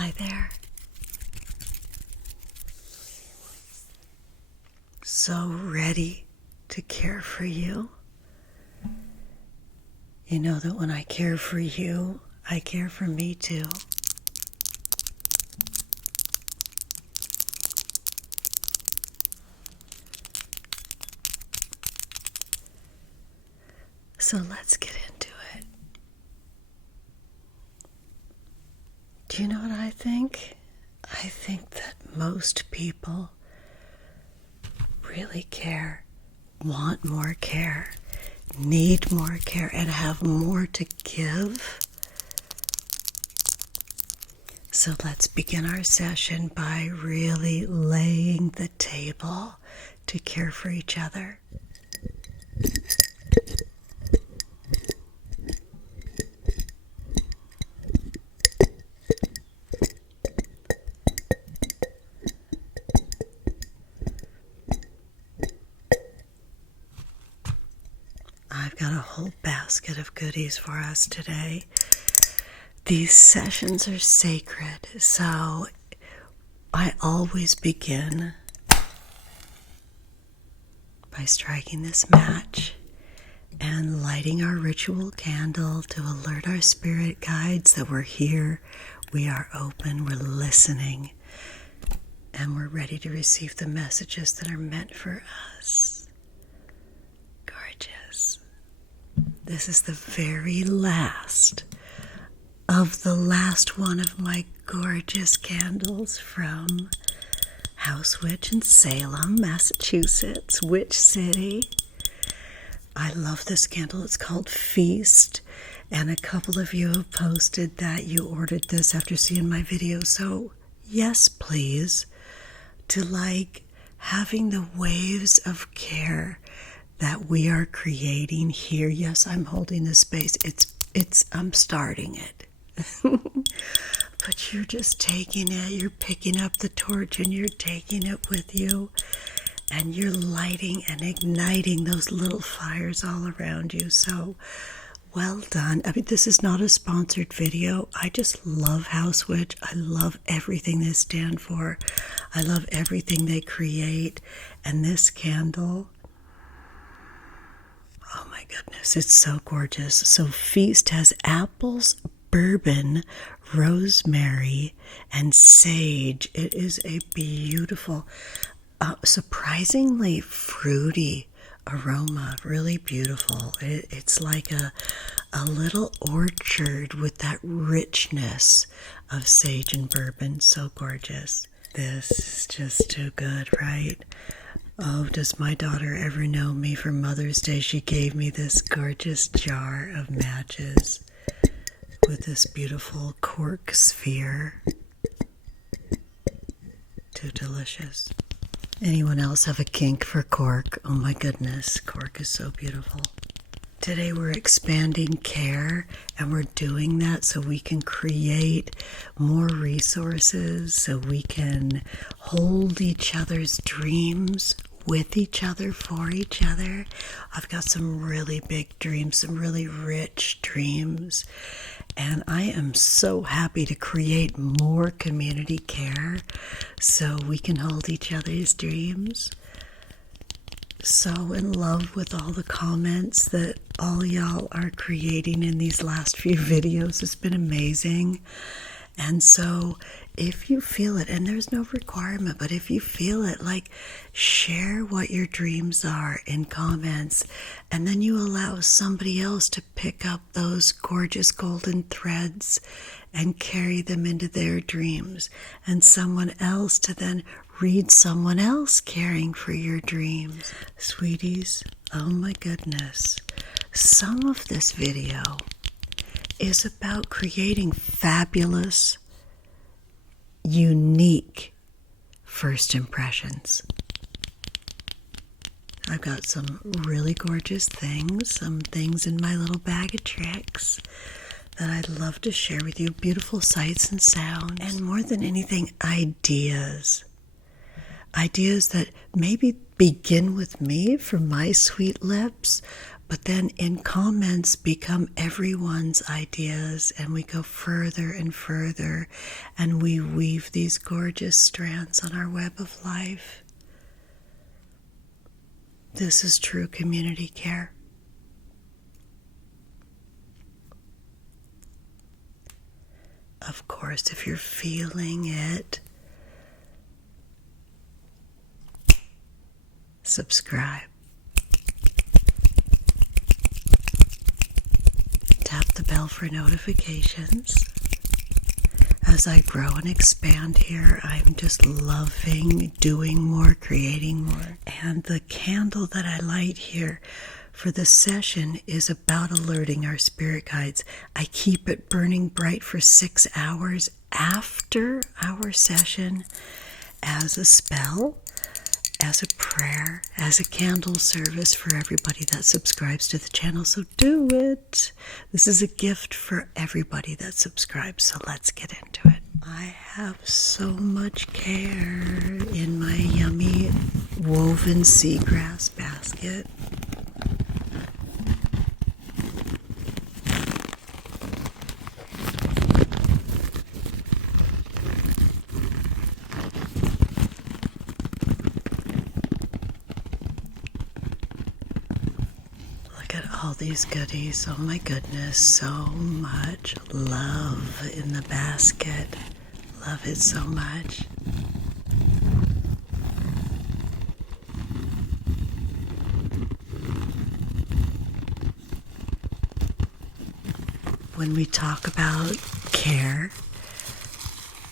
Hi there. So ready to care for you. You know that when I care for you, I care for me too. So let's get into it. Do you know what I think? I think that most people really care, want more care, need more care, and have more to give. So let's begin our session by really laying the table to care for each other. I've got a whole basket of goodies for us today. These sessions are sacred, so I always begin by striking this match and lighting our ritual candle to alert our spirit guides that we're here, we are open, we're listening, and we're ready to receive the messages that are meant for us. Gorgeous. This is the very last of the last one of my gorgeous candles from House Witch in Salem, Massachusetts, Witch City. I love this candle. It's called Feast, and a couple of you have posted that you ordered this after seeing my video. So yes, please, to like having the waves of care that we are creating here. Yes, I'm holding this space. I'm starting it. But you're just taking it, you're picking up the torch and you're taking it with you, and you're lighting and igniting those little fires all around you. So well done. I mean, this is not a sponsored video. I just love House Witch. I love everything they stand for. I love everything they create. And this candle, oh my goodness, it's so gorgeous. So Feast has apples, bourbon, rosemary, and sage. It is a beautiful, surprisingly fruity aroma, really beautiful. It's like a little orchard with that richness of sage and bourbon. So gorgeous. This is just too good, right? Oh, does my daughter ever know me? For Mother's Day, she gave me this gorgeous jar of matches with this beautiful cork sphere. Too delicious. Anyone else have a kink for cork? Oh my goodness, cork is so beautiful. Today we're expanding care, and we're doing that so we can create more resources, so we can hold each other's dreams with each other, for each other. I've got some really big dreams, some really rich dreams, and I am so happy to create more community care so we can hold each other's dreams. So in love with all the comments that all y'all are creating in these last few videos. It's been amazing. And so if you feel it, and there's no requirement, but if you feel it, like, share what your dreams are in comments, and then you allow somebody else to pick up those gorgeous golden threads and carry them into their dreams, and someone else to then read someone else caring for your dreams. Sweeties, oh my goodness. Some of this video is about creating fabulous, unique first impressions. I've got some really gorgeous things, some things in my little bag of tricks that I'd love to share with you. Beautiful sights and sounds, and more than anything, ideas. Ideas that maybe begin with me from my sweet lips, But then in comments become everyone's ideas, and we go further and further, and we weave these gorgeous strands on our web of life. This is true community care. Of course, if you're feeling it, subscribe. Tap the bell for notifications. As I grow and expand here, I'm just loving doing more, creating more. And the candle that I light here for the session is about alerting our spirit guides. I keep it burning bright for 6 hours after our session as a spell, as a prayer, as a candle service for everybody that subscribes to the channel. So do it. This is a gift for everybody that subscribes. So let's get into it. I have so much care in my yummy woven seagrass basket. All these goodies, oh my goodness, so much love in the basket. Love it so much. When we talk about care,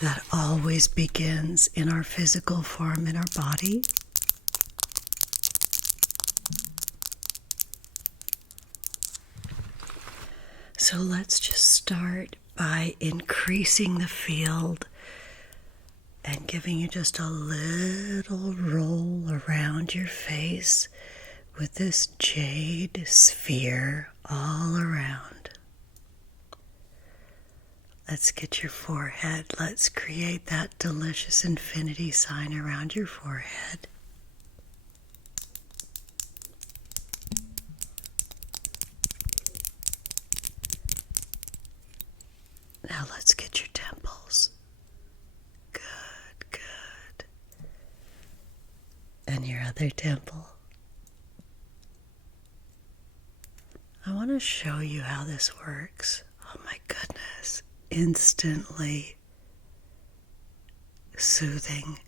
that always begins in our physical form, in our body. So let's just start by increasing the field and giving you just a little roll around your face with this jade sphere all around. Let's get your forehead. Let's create that delicious infinity sign around your forehead. Now let's get your temples. Good, good. And your other temple. I want to show you how this works. Oh my goodness. Instantly soothing.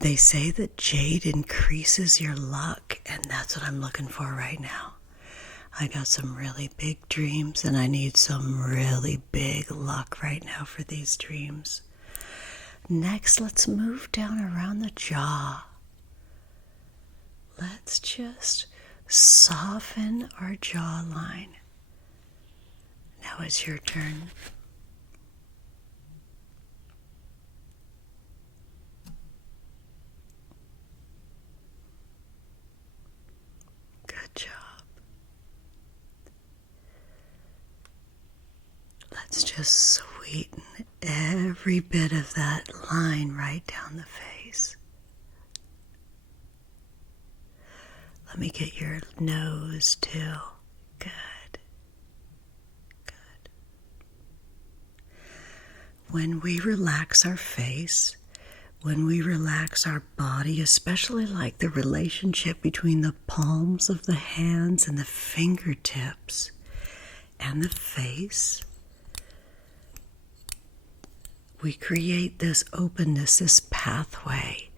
They say that jade increases your luck, and that's what I'm looking for right now. I got some really big dreams, and I need some really big luck right now for these dreams. Next, let's move down around the jaw. Let's just soften our jawline. Now it's your turn. Good job. Let's just sweeten every bit of that line right down the face. Let me get your nose too. Good. Good. When we relax our face, when we relax our body, especially like the relationship between the palms of the hands and the fingertips and the face, we create this openness, this pathway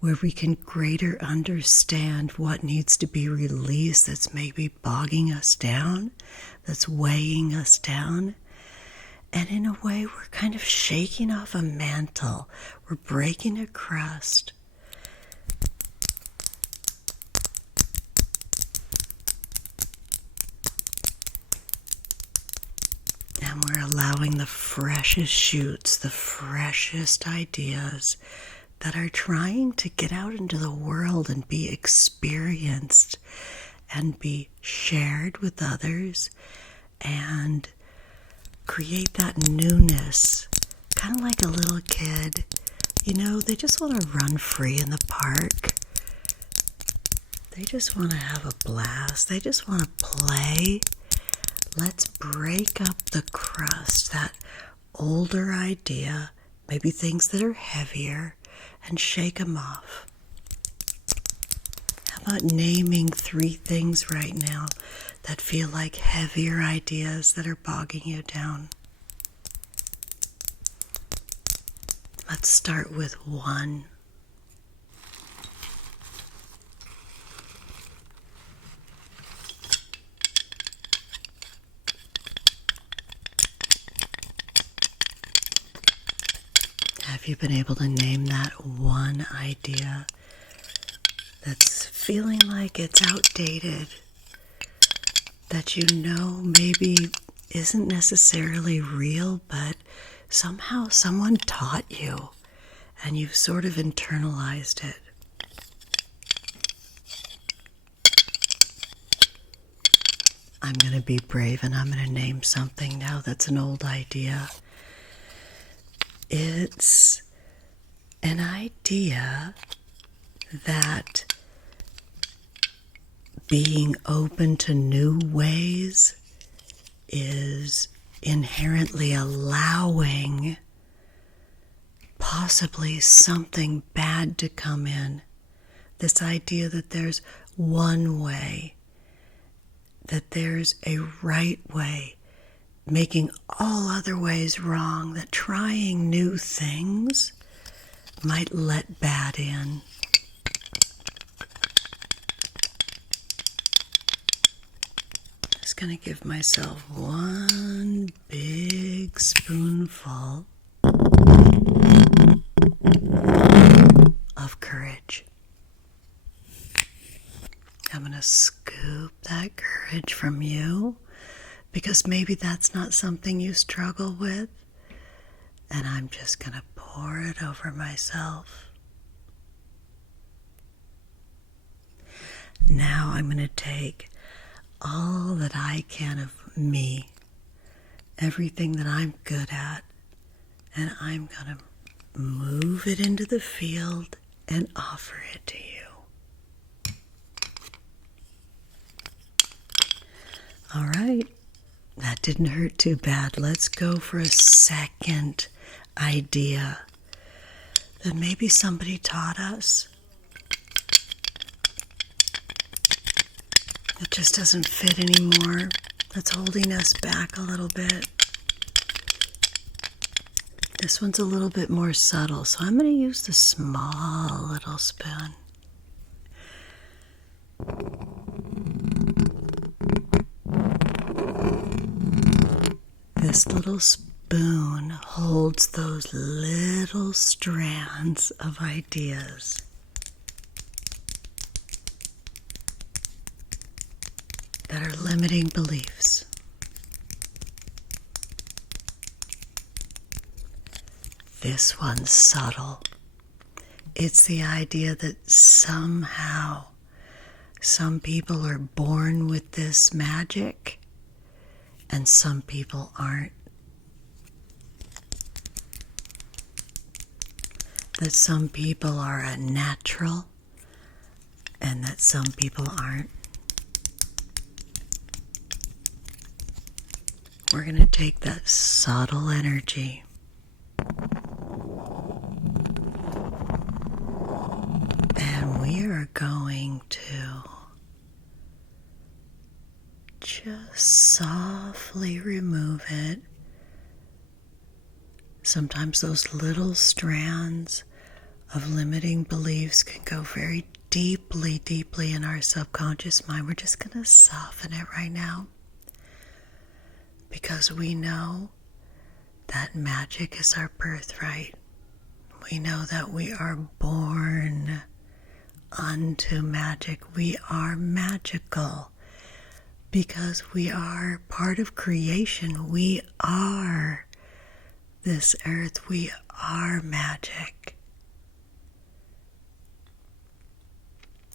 where we can greater understand what needs to be released that's maybe bogging us down, that's weighing us down. And in a way, we're kind of shaking off a mantle. We're breaking a crust. And we're allowing the freshest shoots, the freshest ideas that are trying to get out into the world and be experienced and be shared with others and create that newness, kind of like a little kid. You know, they just want to run free in the park. They just want to have a blast. They just want to play. Let's break up the crust, that older idea, maybe things that are heavier, and shake them off. How about naming 3 things right now that feel like heavier ideas that are bogging you down? Let's start with 1. Have you been able to name that one idea that's feeling like it's outdated, that you know maybe isn't necessarily real, but somehow someone taught you and you've sort of internalized it? I'm going to be brave and I'm going to name something now that's an old idea. It's an idea that being open to new ways is inherently allowing possibly something bad to come in. This idea that there's one way, that there's a right way, making all other ways wrong, that trying new things might let bad in. Just going to give myself 1 big spoonful of courage. I'm going to scoop that courage from you, because maybe that's not something you struggle with, and I'm just going to pour it over myself. Now I'm going to take all that I can of me, everything that I'm good at, and I'm going to move it into the field and offer it to you. All right. That didn't hurt too bad. Let's go for a second idea that maybe somebody taught us. It just doesn't fit anymore. That's holding us back a little bit. This one's a little bit more subtle, so I'm going to use the small little spoon. This little spoon holds those little strands of ideas that are limiting beliefs. This one's subtle. It's the idea that somehow some people are born with this magic and some people aren't. That some people are a natural and that some people aren't. We're going to take that subtle energy and we are going to just softly remove it. Sometimes those little strands of limiting beliefs can go very deeply, deeply in our subconscious mind. We're just going to soften it right now, because we know that magic is our birthright. We know that we are born unto magic. We are magical because we are part of creation. We are this earth. We are magic.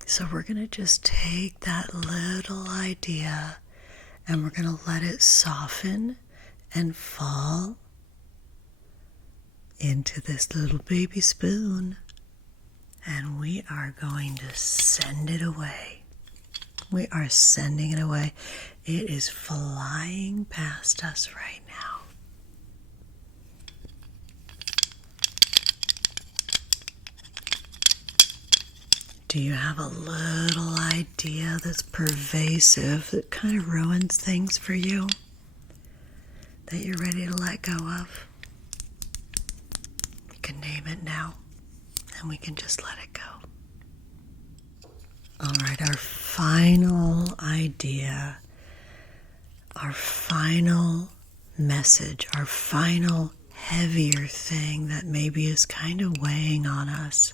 So we're going to just take that little idea and we're going to let it soften and fall into this little baby spoon. And we are going to send it away. We are sending it away. It is flying past us right now. Do you have a little idea that's pervasive, that kind of ruins things for you, that you're ready to let go of? You can name it now, and we can just let it go. All right, our final idea, our final message, our final heavier thing that maybe is kind of weighing on us.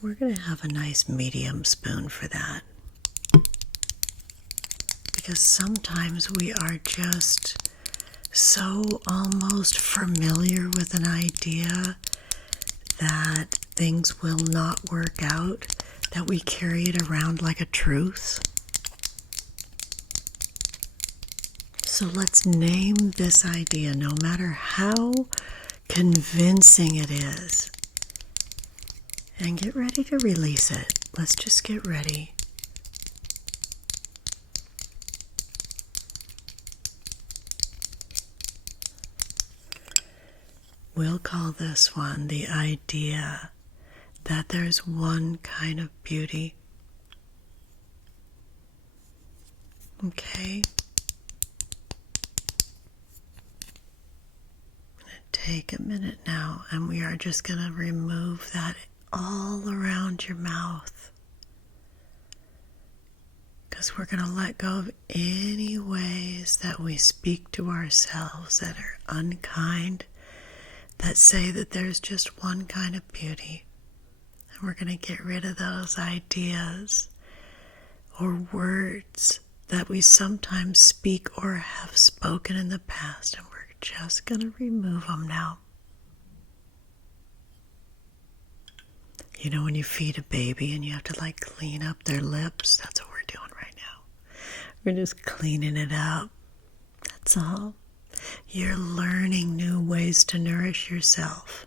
We're going to have a nice medium spoon for that. Because sometimes we are just so almost familiar with an idea that things will not work out, that we carry it around like a truth. So let's name this idea, no matter how convincing it is. And get ready to release it. Let's just get ready. We'll call this one the idea that there's one kind of beauty. Okay? I'm going to take a minute now, and we are just going to remove that all around your mouth, because we're going to let go of any ways that we speak to ourselves that are unkind, that say that there's just one kind of beauty. And we're going to get rid of those ideas or words that we sometimes speak or have spoken in the past, and we're just going to remove them now. You know, when you feed a baby and you have to clean up their lips, that's what we're doing right now. We're just cleaning it up. That's all. You're learning new ways to nourish yourself.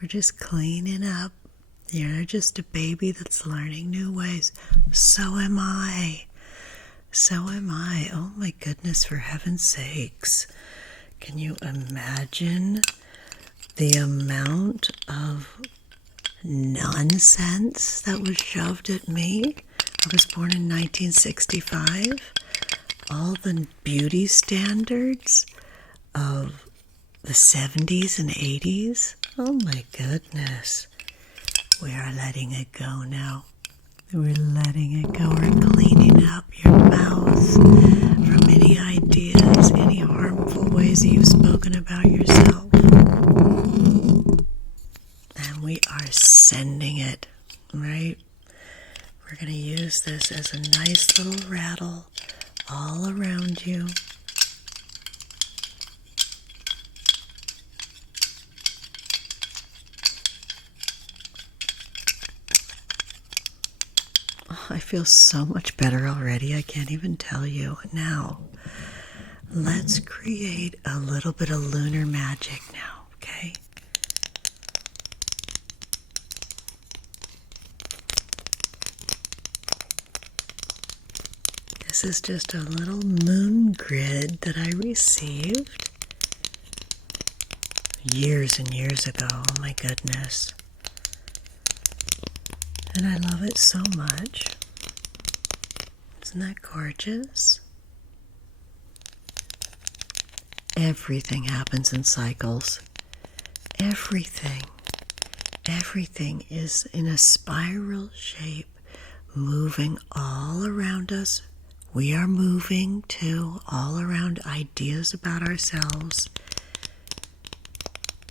We're just cleaning up. You're just a baby that's learning new ways. So am I. So am I. Oh my goodness, for heaven's sakes. Can you imagine the amount of nonsense that was shoved at me? I was born in 1965. All the beauty standards of the 70s and 80s. Oh my goodness. We are letting it go now. We're letting it go. We're cleaning up your mouth from any ideas, any harmful ways that you've spoken about yourself. And we are sending it, right? We're going to use this as a nice little rattle all around you. Oh, I feel so much better already. I can't even tell you. Now, let's create a little bit of lunar magic now, okay? This is just a little moon grid that I received years and years ago. Oh my goodness. And I love it so much. Isn't that gorgeous? Everything happens in cycles. Everything. Everything is in a spiral shape, moving all around us. We are moving too, all around ideas about ourselves.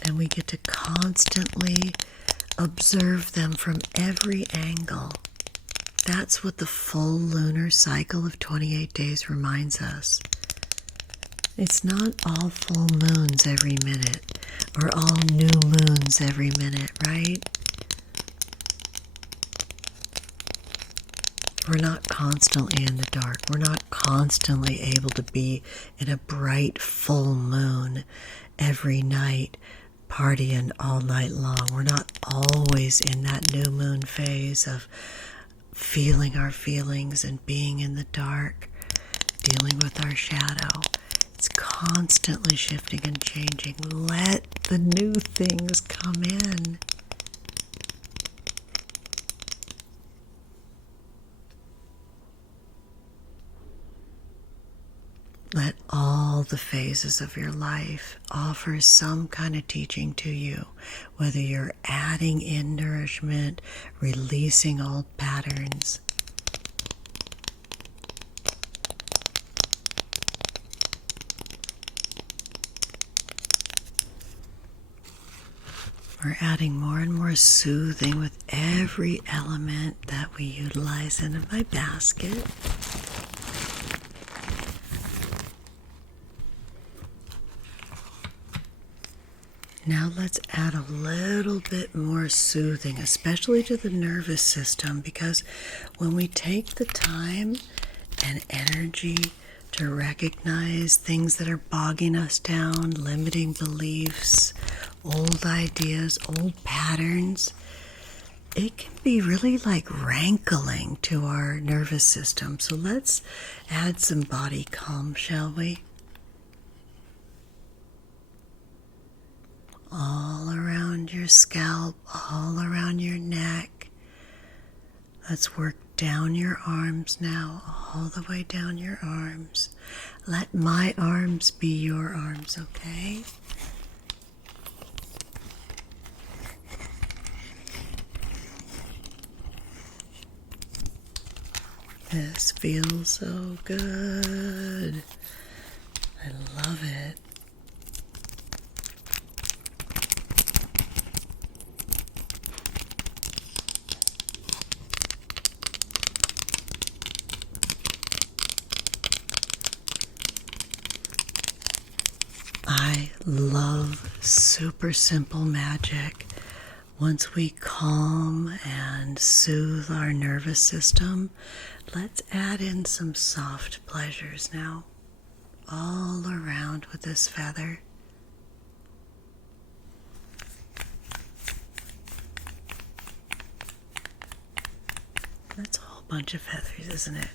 And we get to constantly observe them from every angle. That's what the full lunar cycle of 28 days reminds us. It's not all full moons every minute, or all new moons every minute, right? We're not constantly in the dark. We're not constantly able to be in a bright full moon every night, partying all night long. We're not always in that new moon phase of feeling our feelings and being in the dark, dealing with our shadow. It's constantly shifting and changing. Let the new things come in. Let all the phases of your life offer some kind of teaching to you, whether you're adding in nourishment, releasing old patterns. We're adding more and more soothing with every element that we utilize in my basket. Now let's add a little bit more soothing, especially to the nervous system, because when we take the time and energy to recognize things that are bogging us down, limiting beliefs, old ideas, old patterns, it can be really like rankling to our nervous system. So let's add some body calm, shall we? All around your scalp, all around your neck. Let's work down your arms now, all the way down your arms. Let my arms be your arms, okay? This feels so good. I love it. I love super simple magic. Once we calm and soothe our nervous system, let's add in some soft pleasures now, all around with this feather. That's a whole bunch of feathers, isn't it?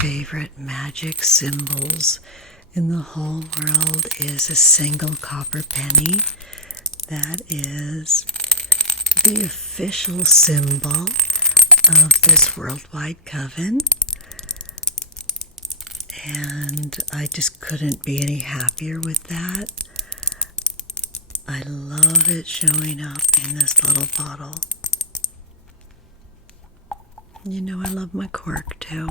Favorite magic symbols in the whole world is a single copper penny. That is the official symbol of this worldwide coven. And I just couldn't be any happier with that. I love it showing up in this little bottle. You know I love my cork too.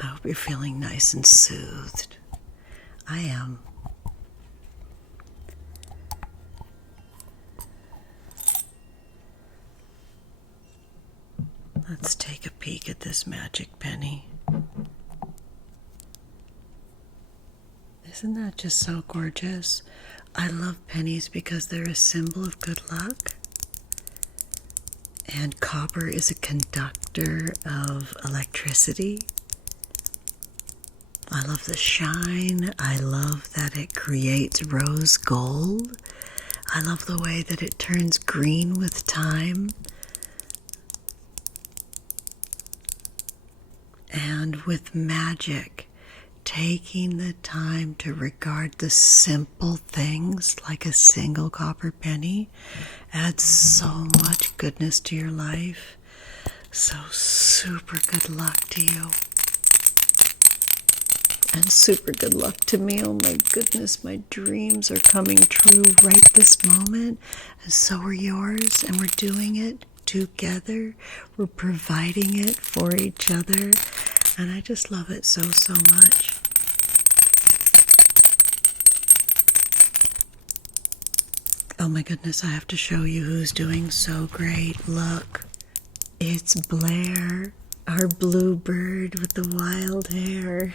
I hope you're feeling nice and soothed. I am. Let's take a peek at this magic penny. Isn't that just so gorgeous? I love pennies because they're a symbol of good luck. And copper is a conductor of electricity. I love the shine. I love that it creates rose gold. I love the way that it turns green with time. And with magic, taking the time to regard the simple things like a single copper penny adds so much goodness to your life. So super good luck to you. And super good luck to me. Oh my goodness, my dreams are coming true right this moment. And so are yours. And we're doing it together. We're providing it for each other. And I just love it so, so much. Oh my goodness, I have to show you who's doing so great. Look, it's Blair, our bluebird with the wild hair.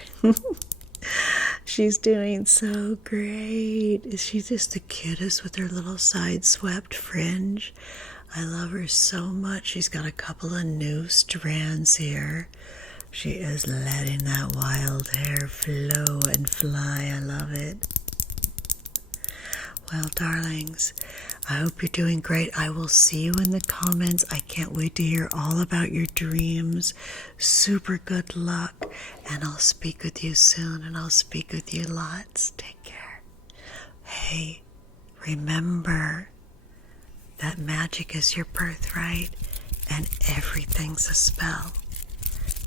She's doing so great. Is she just the cutest with her little side swept fringe? I love her so much. She's got a couple of new strands here. She is letting that wild hair flow and fly. I love it. Well, darlings, I hope you're doing great. I will see you in the comments. I can't wait to hear all about your dreams. Super good luck. And I'll speak with you soon, and I'll speak with you lots. Take care. Hey, remember that magic is your birthright, and everything's a spell.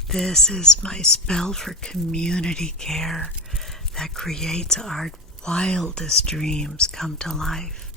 This is my spell for community care that creates our wildest dreams come to life.